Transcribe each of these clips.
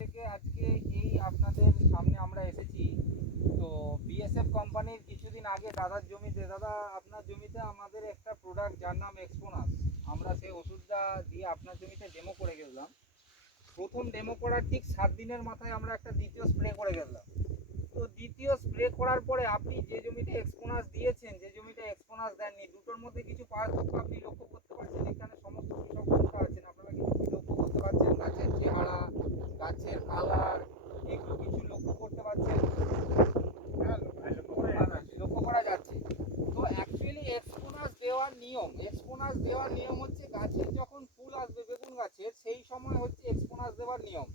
থেকে আজকে এই আপনাদের সামনে আমরা এসেছি। তো বিএসএফ কোম্পানির কিছুদিন আগে দাদার জমিতে, দাদা আপনার জমিতে আমাদের একটা প্রোডাক্ট যার নাম এক্সপোনাস, আমরা সেই ওষুধটা দিয়ে আপনার জমিতে ডেমো করে গেলাম। প্রথম ডেমো করার ঠিক 7 দিনের মাথায় আমরা একটা দ্বিতীয় স্প্রে করে গেলাম। তো দ্বিতীয় স্প্রে করার পরে আপনি যে জমিতে এক্সপোনাস দিয়েছেন, যে জমিতে এক্সপোনাস দেননি, দুটোর মধ্যে কিছু পার্থক্য আপনি লক্ষ্য করতে পারছেন? এখানে সমস্ত কৃষক বন্ধুরা আছেন, আপনারা কিছু কি লক্ষ্য করতে পারছেন? গাছের চেহারা, গাছের কালার, এগুলো কিছু লক্ষ্য করতে পারছেন? হ্যাঁ, লক্ষ্য করা যাচ্ছে। তো অ্যাকচুয়ালি এক্সপোনাস দেওয়ার নিয়ম হচ্ছে গাছের যখন ফুল আসবে বেগুন গাছের, সেই সময় হচ্ছে এক্সপোনাস দেওয়ার নিয়ম।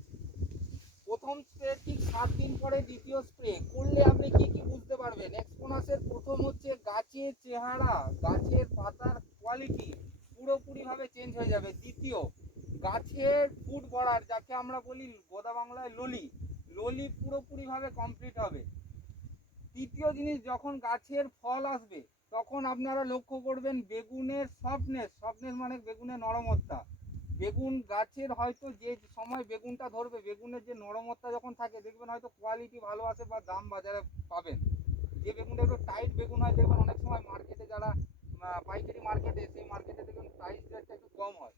প্রথম স্প্রে ঠিক 7 দিন পরে দ্বিতীয় স্প্রে করলে আপনি কি কি বুঝতে পারবেন? এক্সপোনাসের প্রথম হচ্ছে গাছের চেহারা, গাছের পাতার কোয়ালিটি পুরোপুরিভাবে চেঞ্জ হয়ে যাবে। দ্বিতীয়, গাছের ফুট বড়ার, যাকে আমরা বলি গোদা বাংলায় ললি, ললি পুরোপুরিভাবে কমপ্লিট হবে। তৃতীয় জিনিস, যখন গাছের ফল আসবে তখন আপনারা লক্ষ্য করবেন বেগুনের সফটনেস মানে বেগুনের নরমতা। বেগুন গাছের হয়তো যে সময় বেগুনটা ধরবে, বেগুনের যে নরমতা যখন থাকে, দেখবেন হয়তো কোয়ালিটি ভালো আছে বা দাম বাজারে পাবেন। যে বেগুনটা একটু টাইট বেগুন হয়, দেখবেন অনেক সময় মার্কেটে যারা পাইকারি মার্কেটে, সেই মার্কেটে দেখবেন প্রাইস রেটটা একটু কম হয়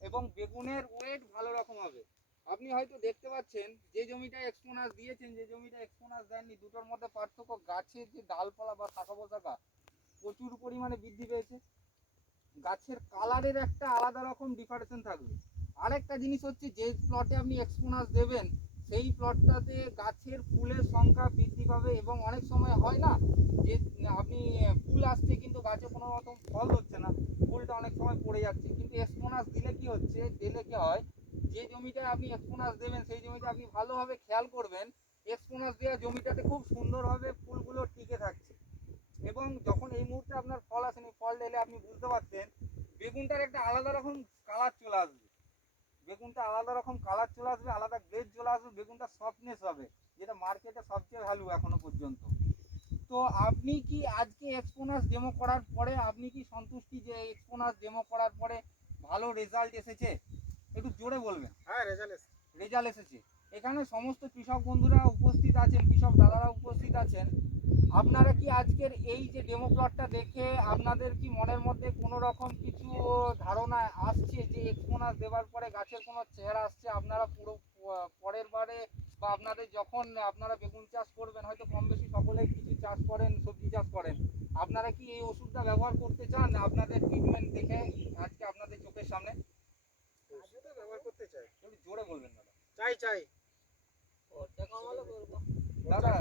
এবং বেগুনের ওয়েট ভালো রকম হবে। আপনি হয়তো দেখতে পাচ্ছেন যে জমিটা এক্সপোনাস দিয়েছেন, যে জমিটা এক্সপোনাস দেননি, দুটোর মধ্যে পার্থক্য। গাছের যে ডালপালা বা শাখা পোশাকা প্রচুর পরিমাণে বৃদ্ধি পেয়েছে। গাছের কালারের একটা আলাদা রকম ডিফারেন্স থাকবে। আরেকটা জিনিস হচ্ছে, যে প্লটে আপনি এক্সপোনাস দেবেন সেই প্লটটাতে গাছের ফুলের সংখ্যা বৃদ্ধি পাবে। এবং অনেক সময় হয় না যে আপনি ফুল আসছে কিন্তু গাছে কোনো রকম ফল হচ্ছে না, ফুলটা অনেক সময় পড়ে যাচ্ছে। কিন্তু এক্সপোনাস দিলে কি হচ্ছে, দিলে কি হয়, যে জমিটা আপনি এক্সপোনাস দেবেন সেই জমিটা আপনি ভালোভাবে খেয়াল করবেন, এক্সপোনাস দেওয়া জমিটাতে খুব সুন্দরভাবে ফুলগুলো টিকে থাকছে। এবং যখন এই মুহূর্তে আপনার ফল আসেনি, ফল এলে আপনি বুঝতে পারছেন বেগুনটার একটা আলাদা রকম কালার চলে আসবে, বেগুনটা আলাদা রকম কালার চলে আসবে, আলাদা গ্লেজ চলে আসবে, বেগুনটা সফটনেস হবে, যেটা মার্কেটে সবচেয়ে ভ্যালু এখনো পর্যন্ত। তো আপনি কি আজকে এক্সপোনাস ডেমো করার পরে আপনি কি সন্তুষ্টি যে এক্সপোনাস ডেমো করার পরে ভালো রেজাল্ট এসেছে? একটু জোরে বলবেন। হ্যাঁ, রেজাল্ট এসেছে। এখানে সমস্ত কৃষক বন্ধুরা উপস্থিত আছেন, কৃষক দাদারা উপস্থিত আছেন। আপনারা কি আজকের এই যে ডেমো প্লটটা দেখে আপনাদের কি মনের মধ্যে কোনো রকম কিছু ধারণা আসছে যে এক্সপোনাস দেওয়ার পরে গাছের কোনো চেহারা আসছে? আপনারা পুরো পরের বারে বা আপনাদের যখন আপনারা বেগুন চাষ করবেন, হয়তো কম বেশি সকলেই কিছু চাষ করেন, সবজি চাষ করেন, আপনারা কি এই ওষুধটা ব্যবহার করতে চান আপনাদের ট্রিটমেন্ট দেখে আজকে আপনাদের চোখের সামনে? ওষুধটা ব্যবহার করতে চাই। একটু জোরে বলবেন দাদা। চাই। দাদা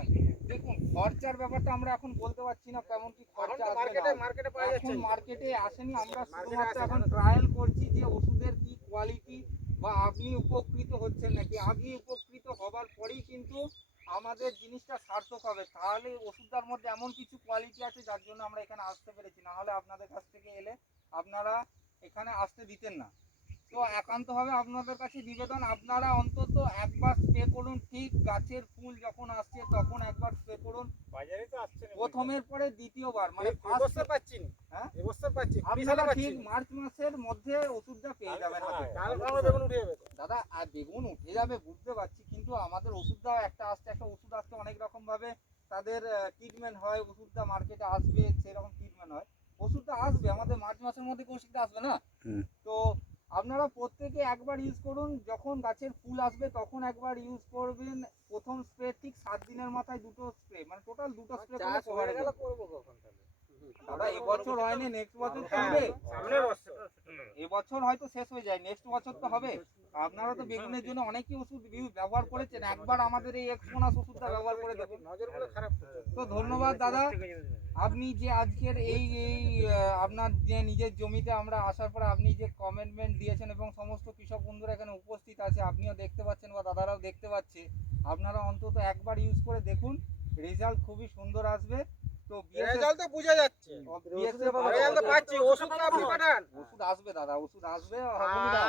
দেখুন, খরচার ব্যাপারটা আমরা এখন বলতে পারছি না কেমন কি খরচা আসবে না। মার্কেটে পাওয়া যাচ্ছে এখন না। মার্কেটে আসেনি, আমরা শুধুমাত্র মার্কেটে আসে এখন না। ট্রায়াল করছি যে ওষুধের কি কোয়ালিটি বা আপনি উপকৃত হচ্ছেন নাকি। আপনি উপকৃত হবার পরেই কিন্তু আমাদের জিনিসটা সার্থক হবে। তাহলে ওষুধটার মধ্যে এমন কিছু কোয়ালিটি আছে যার জন্য আমরা এখানে আসতে পেরেছি, না হলে আপনাদের কাছ থেকে এলে আপনারা এখানে আসতে দিতেন না। তো একান্তভাবে আপনাদের কাছে নিবেদন, আপনারা অন্তত একবার স্প্রে করুন। ঠিক গাছের ফুল যখন আসছে তখন একবার স্প্রে করুন, বাজারে তো আসছে না। প্রথমের পরে দ্বিতীয়বার, মানে এবছর পাচ্ছি না। হ্যাঁ, এবছর পাচ্ছি। আপনারা ঠিক মার্চ মাসের মধ্যে ওষুধটা পেয়ে যাবেন হাতে। বেগুন উঠে যাবে তো। দাদা আর বেগুন উঠে যাবে বুঝতে পারছি, কিন্তু আমাদের ওষুধটাও একটা ওষুধ আসতে অনেক রকম ভাবে তাদের ট্রিটমেন্ট হয়। ওষুধটা মার্কেটে আসবে সেরকম ট্রিটমেন্ট হয়, ওষুধটা আসবে আমাদের মার্চ মাসের মধ্যে, ওষুধটা আসবে না। তো আপনারা প্রত্যেকে একবার ইউজ করুন, যখন গাছের ফুল আসবে তখন একবার ইউজ করবেন। প্রথম স্প্রে ঠিক 7 দিনের মাথায় দুটো স্প্রে, মানে টোটাল দুটো স্প্রে করলে কভার হয়ে যাবে। দাদা এবছর হয়নি, নেক্সট বছর তো হবে। এবছর হয়তো শেষ হয়ে যায়, নেক্সট বছর তো হবে। আপনারা তো বেগুনের জন্য অনেকই ওষুধ ব্যবহার করেছেন, একবার আমাদের এই এক্সপোনাস ওষুধটা ব্যবহার করে দেখুন। নজরগুলো খারাপ। তো ধন্যবাদ দাদা, আপনি যে আজকের এই আপনার যে নিজের জমিতে আমরা আসার পরে আপনি যে কমেন্টমেন্ট দিয়েছেন এবং সমস্ত কৃষক বন্ধুরা এখানে উপস্থিত আছে, আপনিও দেখতে পাচ্ছেন বা দাদারাও দেখতে পাচ্ছে, আপনারা অন্তত একবার ইউজ করে দেখুন, রেজাল্ট খুবই সুন্দর আসবে। তো রেজাল্ট তো বোঝা যাচ্ছে। রেজাল্ট তো পাচ্ছি। ওষুধটা আপনি পাঠান। ওষুধ আসবে দাদা, ওষুধ আসবে।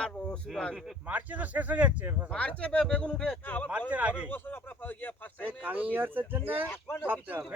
আর ওষুধ আসবে। মার্চে তো শেষ হয়ে যাচ্ছে। মার্চে বেগুন উঠে যাচ্ছে। মার্চের আগে। কামিং ইয়ার্স এর জন্য ভাবতে হবে।